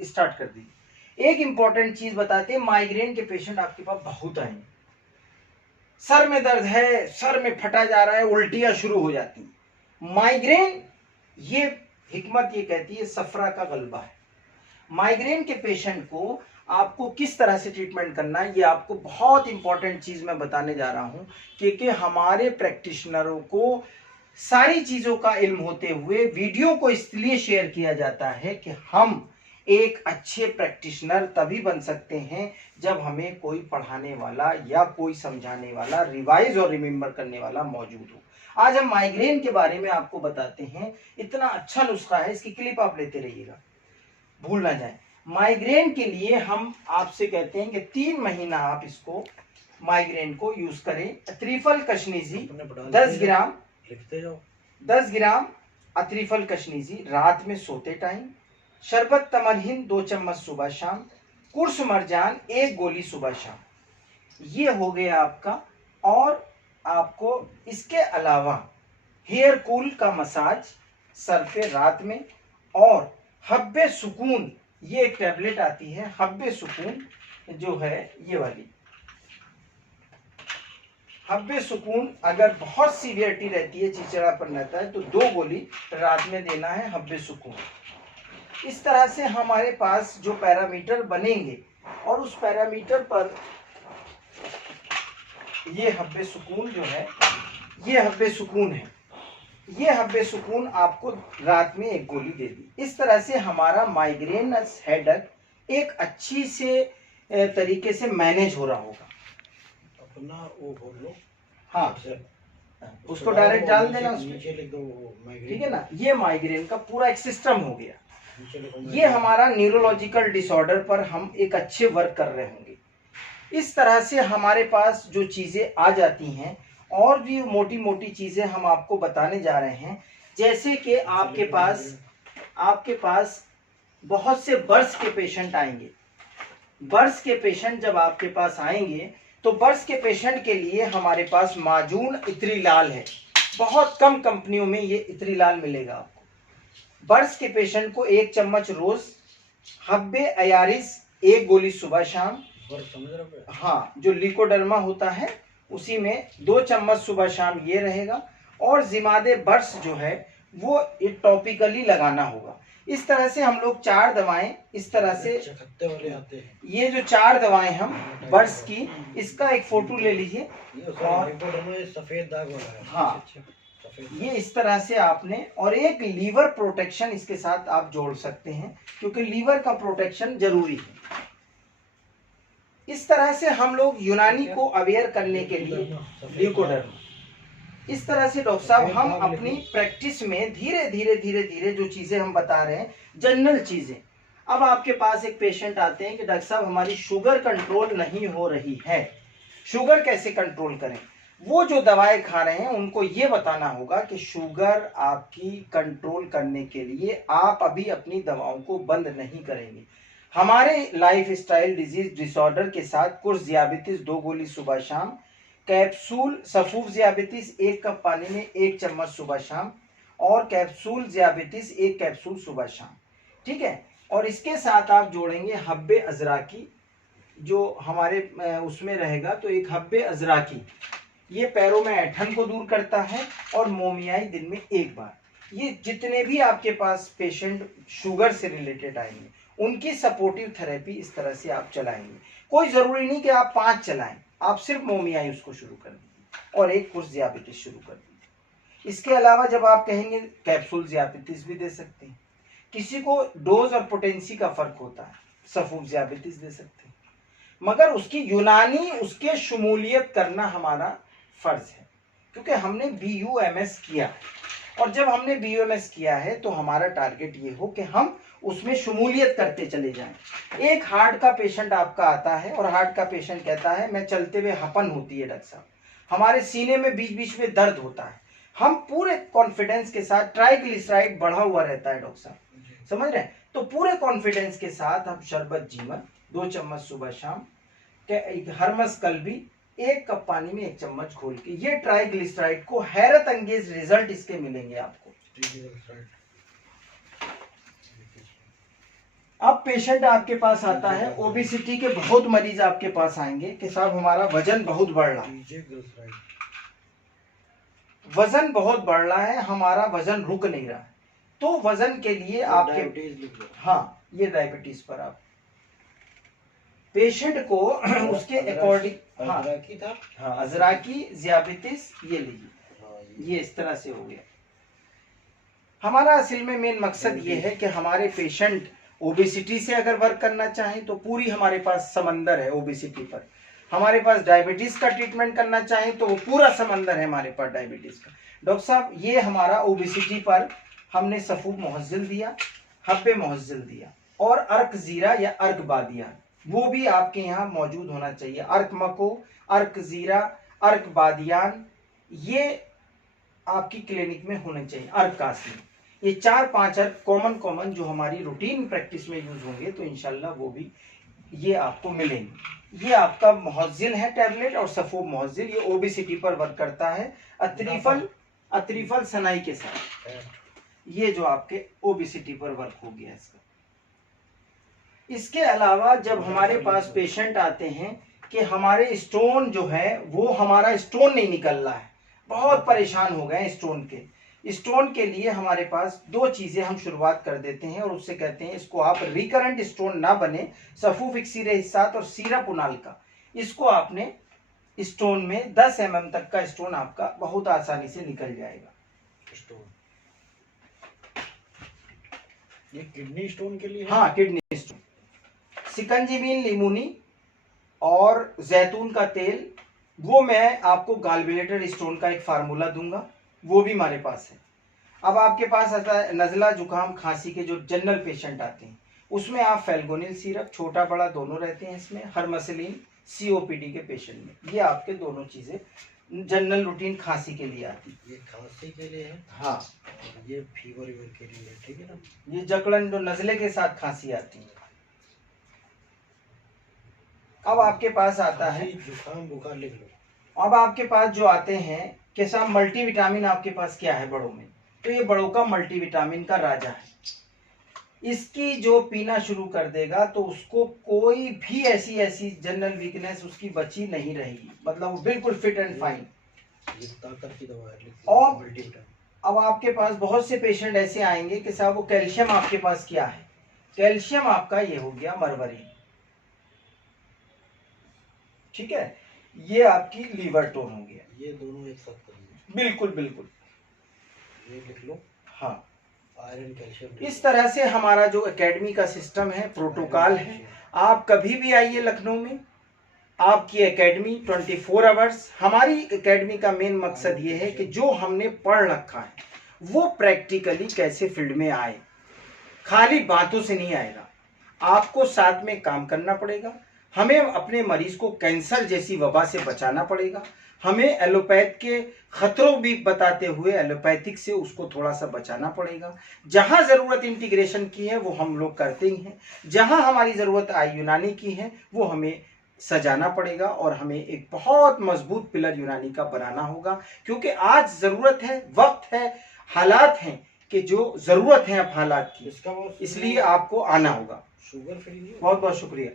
Start कर दीजिए। एक इंपॉर्टेंट चीज बताते हैं, माइग्रेन के पेशेंट आपके पास बहुत आए, सर में दर्द है, सर में फटा जा रहा है, उल्टियां शुरू हो जाती हैं। माइग्रेन, ये हिकमत ये कहती है सफरा का गलबा है। माइग्रेन के पेशेंट को आपको किस तरह से ट्रीटमेंट करना है, ये आपको बहुत इंपॉर्टेंट चीज मैं बताने जा रहा हूं, क्योंकि हमारे प्रैक्टिशनरों को सारी चीजों का इल्म होते हुए वीडियो को इसलिए शेयर किया जाता है कि हम एक अच्छे प्रैक्टिशनर तभी बन सकते हैं जब हमें कोई पढ़ाने वाला या कोई समझाने वाला, रिवाइज और रिमेंबर करने वाला मौजूद हो। आज हम माइग्रेन के बारे में आपको बताते हैं। इतना अच्छा नुस्खा है, इसकी क्लिप आप लेते रहिएगा, भूल ना जाए। माइग्रेन के लिए हम आपसे कहते हैं कि 3 महीना आप इसको माइग्रेन को यूज करें। अत्रिफल कशनीजी 10 ग्राम, 10 ग्राम अत्रिफल कशनीजी रात में सोते टाइम, शरबत तमरहिन 2 चम्मच सुबह शाम, कुर्स मरजान 1 गोली सुबह शाम। ये हो गया आपका। और आपको इसके अलावा हेयर कूल का मसाज सर पे रात में, और हब्बे सुकून, ये एक टैबलेट आती है हब्बे सुकून जो है ये वाली हब्बे सुकून, अगर बहुत सीवियरिटी रहती है, चिड़चिड़ापन रहता है, तो 2 गोली रात में देना है हब्बे सुकून। इस तरह से हमारे पास जो पैरामीटर बनेंगे और उस पैरामीटर पर ये हब्बे सुकून जो है, ये हब्बे सुकून है, ये हब्बे सुकून आपको रात में 1 गोली दे दी। इस तरह से हमारा माइग्रेनस हेडेक एक अच्छी से तरीके से मैनेज हो रहा होगा। अपना वो बोल लो, हाँ उसको डायरेक्ट डाल देना उसमें, ठीक है ना। ये माइग्रेन का पूरा एक सिस्टम हो गया। ये हमारा न्यूरोलॉजिकल डिसऑर्डर पर हम एक अच्छे वर्क कर रहे होंगे। इस तरह से हमारे पास जो चीजें आ जाती हैं, और भी मोटी मोटी चीजें हम आपको बताने जा रहे हैं। जैसे कि आपके पास बहुत से बर्स के पेशेंट आएंगे। बर्स के पेशेंट जब आपके पास आएंगे तो बर्स के पेशेंट के लिए हमारे पास माजून इत्रिलाल है। बहुत कम कंपनियों में ये इत्रिलाल मिलेगा आपको। बर्स के पेशेंट को 1 चम्मच रोज, हब्बे अयारिस 1 गोली सुबह शाम, हाँ जो लिकोडर्मा होता है उसी में 2 चम्मच सुबह शाम ये रहेगा। और जिमादे बर्स जो है वो टॉपिकली लगाना होगा। इस तरह से हम लोग 4 दवाएं इस तरह से वाले आते हैं। ये जो 4 दवाएं हम बर्स की, इसका एक फोटो ले लीजिए। और सफेद दाग वाला है, हाँ ये इस तरह से आपने, और एक लीवर प्रोटेक्शन इसके साथ आप जोड़ सकते हैं, क्योंकि लीवर का प्रोटेक्शन जरूरी है। इस तरह से हम लोग यूनानी को अवेयर करने के लिए लिकोडर्मा, इस तरह से डॉक्टर साहब हम अपनी प्रैक्टिस में धीरे धीरे जो चीजें हम बता रहे हैं, जनरल चीजें। अब आपके पास एक पेशेंट आते हैं कि डॉक्टर साहब हमारी शुगर कंट्रोल नहीं हो रही है, शुगर कैसे कंट्रोल करें। वो जो दवाएं खा रहे हैं उनको ये बताना होगा कि शुगर आपकी कंट्रोल करने के लिए आप अभी अपनी दवाओं को बंद नहीं करेंगे। हमारे लाइफ स्टाइल डिजीज डिसऑर्डर के साथ कुर्स ज़ियाबितिस 2 गोली सुबह शाम, कैप्सूल सफूफ ज़ियाबितिस 1 कप पानी में 1 चम्मच सुबह शाम, और कैप्सूल ज़ियाबितिस 1 कैप्सूल सुबह शाम, ठीक है। और इसके साथ आप जोड़ेंगे हब्बे अजराकी, जो हमारे उसमें रहेगा, तो एक हब्बे अजराकी ये पैरों में ऐंठन को दूर करता है, और मोमियाई दिन में 1 बार। ये जितने भी आपके पास पेशेंट शुगर से रिलेटेड आएंगे उनकी सपोर्टिव थेरेपी इस तरह से आप चलाएंगे। कोई जरूरी नहीं कि आप 5 चलाएं, आप सिर्फ मोमियाई उसको शुरू कर दीजिए और एक कुर्स ज़ियाबितिस शुरू कर दीजिए। इसके अलावा जब आप कहेंगे कैप्सूल ज़ियाबितिस भी दे सकते हैं। किसी को डोज और पोटेंसी का फर्क होता है, सफूफ ज़ियाबितिस दे सकते हैं, मगर उसकी यूनानी उसके शमूलियत करना हमारा फर्ज है, क्योंकि हमने BUMS किया। और जब हमने BUMS किया है तो हमारा टारगेट ये हो कि हम उसमें शमूलियत करते चले जाएं। एक हार्ट का पेशेंट आपका आता है और हार्ट का पेशेंट कहता है मैं चलते हुए हपन होती है डॉक्टर साहब, हमारे सीने में बीच बीच में दर्द होता है। हम पूरे कॉन्फिडेंस के साथ, ट्राइग्लिसराइड बढ़ा हुआ रहता है डॉक्टर साहब, समझ रहे हैं, तो पूरे कॉन्फिडेंस के साथ हम शरबत जीवन 2 चम्मच सुबह शाम, हरमस कल्बी 1 कप पानी में 1 चम्मच घोल के, ये ट्राइग्लिसराइड को हैरत अंगेज रिजल्ट इसके मिलेंगे आपको। अब पेशेंट आपके पास आता है, ओबेसिटी के बहुत मरीज आपके पास आएंगे कि साहब हमारा वजन बहुत बढ़ रहा है, वजन बहुत बढ़ रहा है, हमारा वजन रुक नहीं रहा है। तो वजन के लिए आपके, हाँ, ये डायबिटीज पर आप पेशेंट को उसके अकॉर्डिंग, हाँ हाँ, अजराकी ज़ियाबितिस, ये लीजिए, ये इस तरह से हो गया। हमारा असल में मेन मकसद ये है कि हमारे पेशेंट ओबेसिटी से अगर वर्क करना चाहें तो पूरी हमारे पास समंदर है ओबेसिटी पर। हमारे पास डायबिटीज का ट्रीटमेंट करना चाहें तो वो पूरा समंदर है हमारे पास डायबिटीज का। डॉक्टर साहब, ये हमारा ओबेसिटी पर हमने सफूब मुहज्जिल दिया, हब्बे मुहज्जिल दिया, और अर्क जीरा या अर्क बादियान, वो भी आपके यहाँ मौजूद होना चाहिए। अर्क मको, अर्क जीरा, अर्क बादियान, ये आपकी क्लिनिक में होने चाहिए। अर्क कासमी, ये 4-5 अर्क कॉमन जो हमारी रूटीन प्रैक्टिस में यूज होंगे तो इंशाल्लाह वो भी ये आपको मिलेंगे। ये आपका मुहज्जिल है टैबलेट, और सफूब मुहज्जिल, ये ओबेसिटी पर वर्क करता है अतरीफल सनाई के साथ। ये जो आपके ओबेसिटी पर वर्क हो गया इसका। इसके अलावा जब हमारे पास पेशेंट आते हैं कि हमारे स्टोन जो है वो हमारा स्टोन नहीं निकल रहा है, बहुत परेशान हो गए स्टोन के लिए हमारे पास 2 चीजें हम शुरुआत कर देते हैं, और उससे कहते हैं इसको आप रिकरेंट स्टोन ना बने, सफूफ इक्सीर हिस्सात और सीरप उनाल का, इसको आपने स्टोन में 10 mm तक का स्टोन आपका बहुत आसानी से निकल जाएगा। स्टोन, ये किडनी स्टोन के लिए है? हाँ, किडनी स्टोन। सिकंजीबीन लिमोनी और जैतून का तेल, वो मैं आपको गालब्लेडर स्टोन का एक फार्मूला दूंगा, वो भी हमारे पास है। अब आपके पास आता है नज़ला, जुकाम, खांसी के जो जनरल पेशेंट आते हैं, उसमें आप फेल्गोनिल सिरप, छोटा बड़ा दोनों रहते हैं इसमें, हरमसलिन COPD के पेशेंट में, ये आपके दोनों चीजें जनरल रूटीन खांसी के लिए आती है। ये खांसी के लिए है, हाँ, ये फीवर के लिए, ठीक है ना। ये जकड़न जो नज़ले के साथ खांसी आती है। अब आपके पास आता है जुकाम बुखार, लिख लो। अब आपके पास जो आते हैं कि साहब मल्टीविटामिन आपके पास क्या है बड़ों में, तो ये बड़ों का मल्टीविटामिन का राजा है। इसकी जो पीना शुरू कर देगा तो उसको कोई भी ऐसी जनरल वीकनेस उसकी बची नहीं रहेगी, मतलब वो बिल्कुल फिट एंड फाइन। ये ताकत की दवा है। और मल्टीविटामिन। अब आपके पास बहुत से पेशेंट ऐसे आएंगे कि साहब वो कैल्शियम आपके पास क्या है, कैल्शियम आपका ये हो गया मरवरी, ठीक है, ये आपकी लीवर टोन हो गया। ये दोनों एक साथ करेंगे। बिल्कुल बिल्कुल, ये लिख लो। हाँ, आयरन कैल्शियम। इस तरह से हमारा जो एकेडमी का सिस्टम है, प्रोटोकॉल है। आप कभी भी आइए लखनऊ में, आपकी एकेडमी 24 आवर्स। हमारी एकेडमी का मेन मकसद ये है कि जो हमने पढ़ रखा है वो प्रैक्टिकली कैसे फील्ड में आए, खाली बातों से नहीं आएगा, आपको साथ में काम करना पड़ेगा। हमें अपने मरीज को कैंसर जैसी वबा से बचाना पड़ेगा, हमें एलोपैथ के खतरों भी बताते हुए एलोपैथिक से उसको थोड़ा सा बचाना पड़ेगा। जहां जरूरत इंटीग्रेशन की है वो हम लोग करते ही हैं, जहां हमारी जरूरत यूनानी की है वो हमें सजाना पड़ेगा, और हमें एक बहुत मजबूत पिलर यूनानी का बनाना होगा, क्योंकि आज जरूरत है, वक्त है, हालात हैं कि जो जरूरत है अब हालात की, इसलिए आपको आना होगा। Sugar free. बहुत बहुत शुक्रिया।